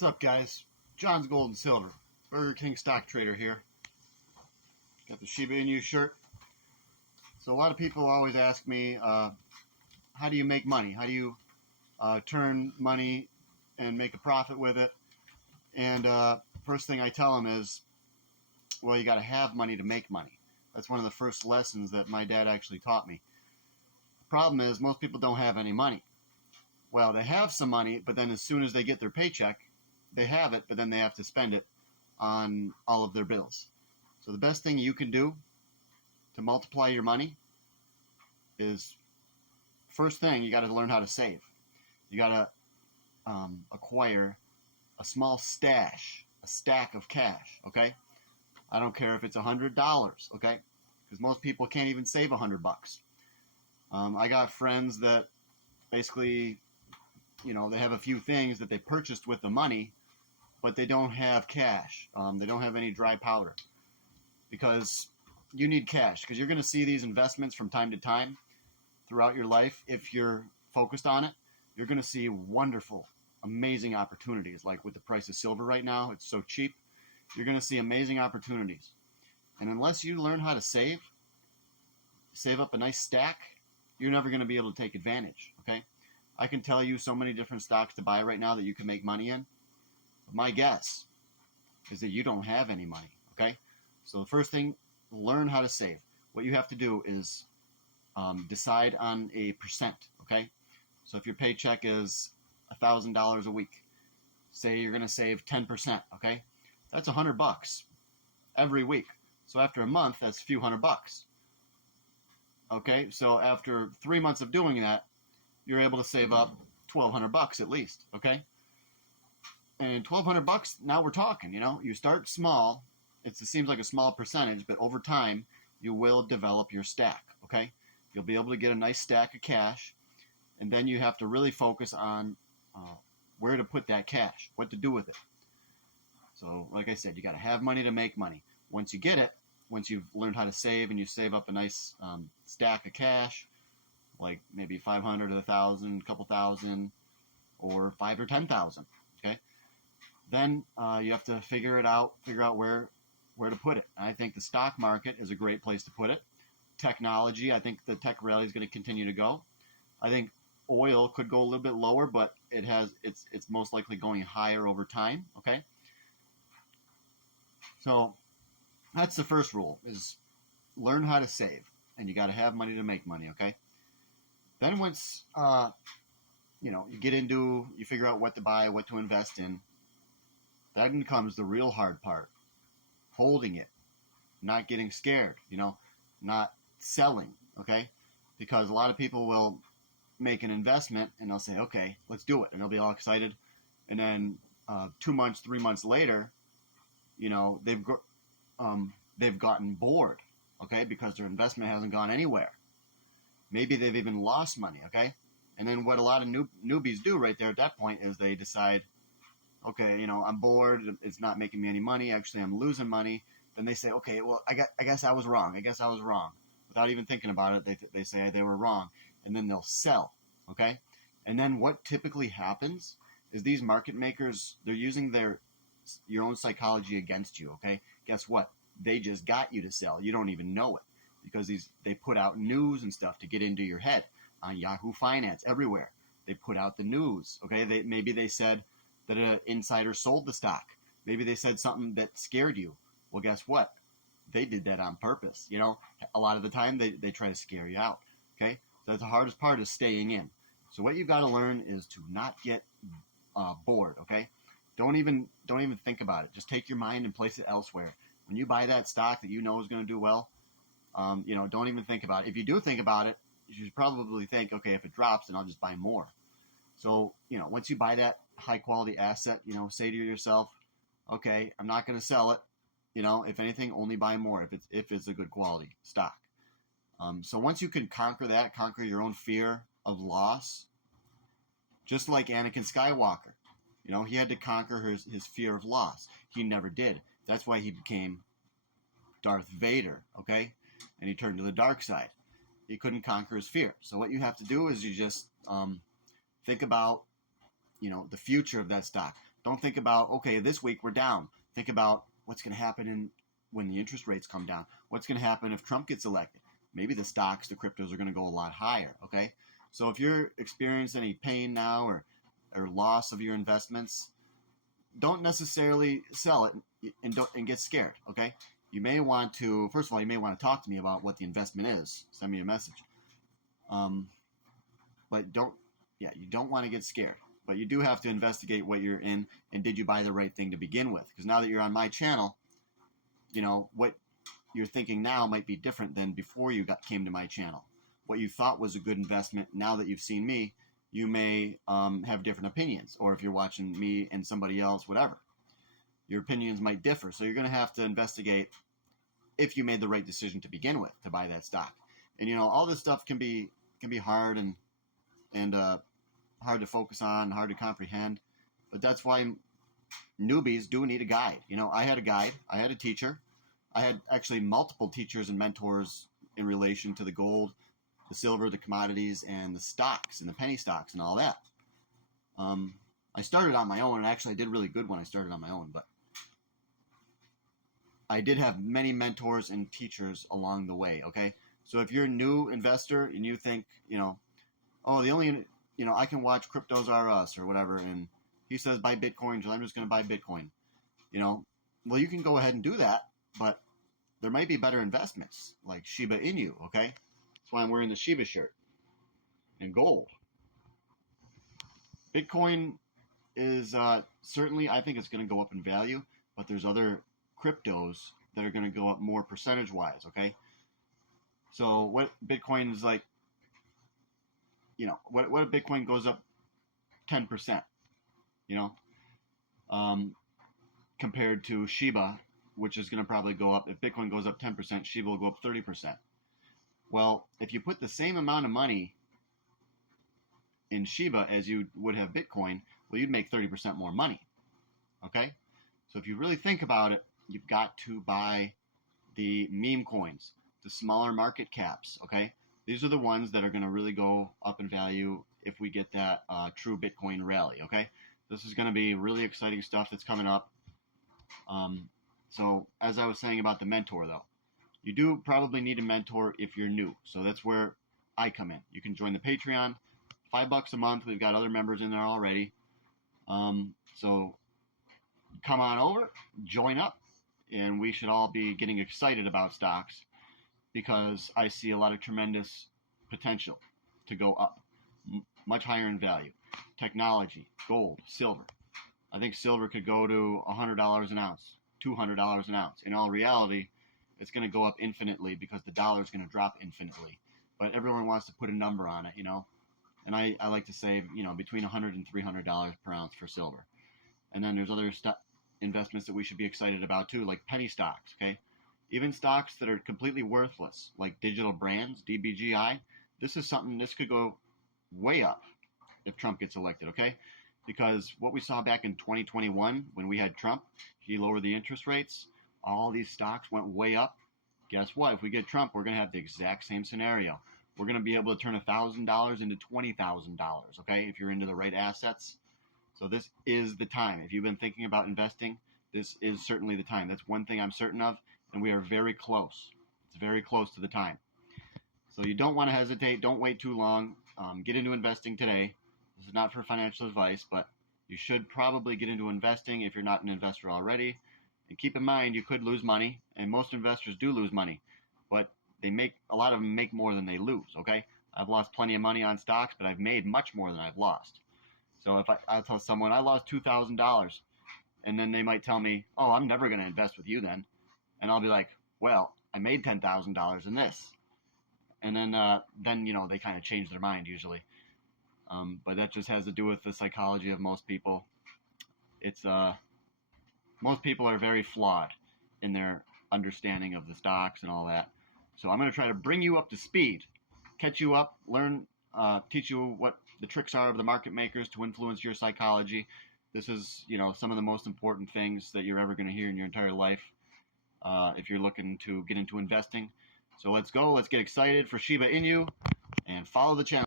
What's up, guys? John's Gold and Silver, Burger King stock trader here. Got the Shiba Inu shirt. So a lot of people always ask me, how do you make money? How do you turn money and make a profit with it? And first thing I tell them is, well, you got to have money to make money. That's one of the first lessons that my dad actually taught me. The problem is most people don't have any money. Well, they have some money, but then as soon as they get their paycheck, they have it, but then they have to spend it on all of their bills. So the best thing you can do to multiply your money is, first thing, you got to learn how to save. You got to acquire a small stash, a stack of cash, okay? I don't care if it's $100, okay? Because most people can't even save $100. I got friends that basically, they have a few things that they purchased with the money, but they don't have cash. They don't have any dry powder, because you need cash, because you're going to see these investments from time to time throughout your life. If you're focused on it, you're going to see wonderful, amazing opportunities. Like with the price of silver right now, it's so cheap. You're going to see amazing opportunities. And unless you learn how to save up a nice stack, you're never going to be able to take advantage, okay? I can tell you so many different stocks to buy right now that you can make money in. But my guess is that you don't have any money, okay? So the first thing, learn how to save. What you have to do is decide on a percent, okay? So if your paycheck is $1,000 a week, say you're going to save 10%, okay? That's $100 every week. So after a month, that's a few $100. Okay, so after 3 months of doing that, you're able to save up $1,200 at least, okay? And $1,200, now we're talking, You start small. It seems like a small percentage, but over time, you will develop your stack, okay? You'll be able to get a nice stack of cash, and then you have to really focus on where to put that cash, what to do with it. So, like I said, you got to have money to make money. Once you get it, once you've learned how to save and you save up a nice stack of cash, like maybe 500 to 1,000, a couple thousand, or 5 or 10,000, okay? Then you have to figure out where to put it. And I think the stock market is a great place to put it. Technology, I think the tech rally is going to continue to go. I think oil could go a little bit lower, but it's most likely going higher over time, okay? So that's the first rule, is learn how to save, and you got to have money to make money, okay? Then once you get into, you figure out what to buy, what to invest in, then comes the real hard part, holding it, not getting scared, not selling, okay? Because a lot of people will make an investment and they'll say, okay, let's do it, and they'll be all excited, and then 2 months, 3 months later, they've gotten bored, okay, because their investment hasn't gone anywhere. Maybe they've even lost money, okay? And then what a lot of newbies do right there at that point is they decide, okay, I'm bored, it's not making me any money, actually I'm losing money. Then they say, okay, well, I guess I was wrong. Without even thinking about it, they say they were wrong, and then they'll sell, okay? And then what typically happens is these market makers, they're using your own psychology against you, okay? Guess what? They just got you to sell. You don't even know it, because they put out news and stuff to get into your head on Yahoo Finance, everywhere. They put out the news, okay? Maybe they said that an insider sold the stock. Maybe they said something that scared you. Well, guess what? They did that on purpose, A lot of the time, they try to scare you out, okay? So the hardest part is staying in. So what you've got to learn is to not get bored, okay? Don't even think about it. Just take your mind and place it elsewhere. When you buy that stock that you know is going to do well, don't even think about it. If you do think about it, you should probably think, okay, if it drops, then I'll just buy more. So, once you buy that high quality asset, say to yourself, okay, I'm not going to sell it. If anything, only buy more if it's a good quality stock. So once you can conquer your own fear of loss, just like Anakin Skywalker, he had to conquer his fear of loss. He never did. That's why he became Darth Vader, okay? And he turned to the dark side. He couldn't conquer his fear. So what you have to do is you just think about, the future of that stock. Don't think about, okay, this week we're down. Think about what's going to happen when the interest rates come down. What's going to happen if Trump gets elected? Maybe the stocks, the cryptos are going to go a lot higher, okay? So if you're experiencing any pain now or loss of your investments, don't necessarily sell it and get scared, okay? You may want to, first of all, you may want to talk to me about what the investment is. Send me a message. But you don't want to get scared. But you do have to investigate what you're in and did you buy the right thing to begin with? Because now that you're on my channel, what you're thinking now might be different than before you came to my channel. What you thought was a good investment, now that you've seen me, you may have different opinions. Or if you're watching me and somebody else, whatever, your opinions might differ. So you're going to have to investigate if you made the right decision to begin with to buy that stock. And all this stuff can be hard and hard to focus on, hard to comprehend. But that's why newbies do need a guide. I had a guide, I had a teacher, I had actually multiple teachers and mentors in relation to the gold, the silver, the commodities, and the stocks and the penny stocks and all that. I started on my own, and actually I did really good when I started on my own, but I did have many mentors and teachers along the way, okay? So if you're a new investor and you think, oh, the only, I can watch Cryptos R Us or whatever, and he says buy Bitcoin, so I'm just going to buy Bitcoin. Well, you can go ahead and do that, but there might be better investments like Shiba Inu, okay? That's why I'm wearing the Shiba shirt and gold. Bitcoin is certainly, I think it's going to go up in value, but there's other cryptos that are going to go up more percentage-wise, okay? So what Bitcoin is like, what if Bitcoin goes up 10%, compared to Shiba, which is going to probably go up, if Bitcoin goes up 10%, Shiba will go up 30%. Well, if you put the same amount of money in Shiba as you would have Bitcoin, well, you'd make 30% more money, okay? So if you really think about it, you've got to buy the meme coins, the smaller market caps, okay? These are the ones that are going to really go up in value if we get that true Bitcoin rally, okay? This is going to be really exciting stuff that's coming up. So as I was saying about the mentor, though, you do probably need a mentor if you're new. So that's where I come in. You can join the Patreon, $5 a month. We've got other members in there already. So come on over, join up, and we should all be getting excited about stocks because I see a lot of tremendous potential to go up, much higher in value. Technology, gold, silver. I think silver could go to $100 an ounce, $200 an ounce. In all reality, it's going to go up infinitely because the dollar is going to drop infinitely. But everyone wants to put a number on it, And I like to say, between $100 and $300 per ounce for silver. And then there's other investments that we should be excited about too, like penny stocks, okay? Even stocks that are completely worthless, like digital brands, DBGI. This could go way up if Trump gets elected, okay? Because what we saw back in 2021 when we had Trump, he lowered the interest rates, all these stocks went way up. Guess what? If we get Trump, we're going to have the exact same scenario. We're going to be able to turn $1,000 into $20,000, okay, if you're into the right assets. So this is the time. If you've been thinking about investing, this is certainly the time. That's one thing I'm certain of, and we are very close. It's very close to the time. So you don't want to hesitate. Don't wait too long. Get into investing today. This is not for financial advice, but you should probably get into investing if you're not an investor already. And keep in mind, you could lose money, and most investors do lose money, but a lot of them make more than they lose, okay? I've lost plenty of money on stocks, but I've made much more than I've lost. So if I tell someone I lost $2,000, and then they might tell me, oh, I'm never going to invest with you then. And I'll be like, well, I made $10,000 in this. And then they kind of change their mind usually. But that just has to do with the psychology of most people. It's most people are very flawed in their understanding of the stocks and all that. So I'm going to try to bring you up to speed, catch you up, teach you what the tricks are of the market makers to influence your psychology. This is, some of the most important things that you're ever going to hear in your entire life if you're looking to get into investing. So let's go. Let's get excited for Shiba Inu and follow the channel.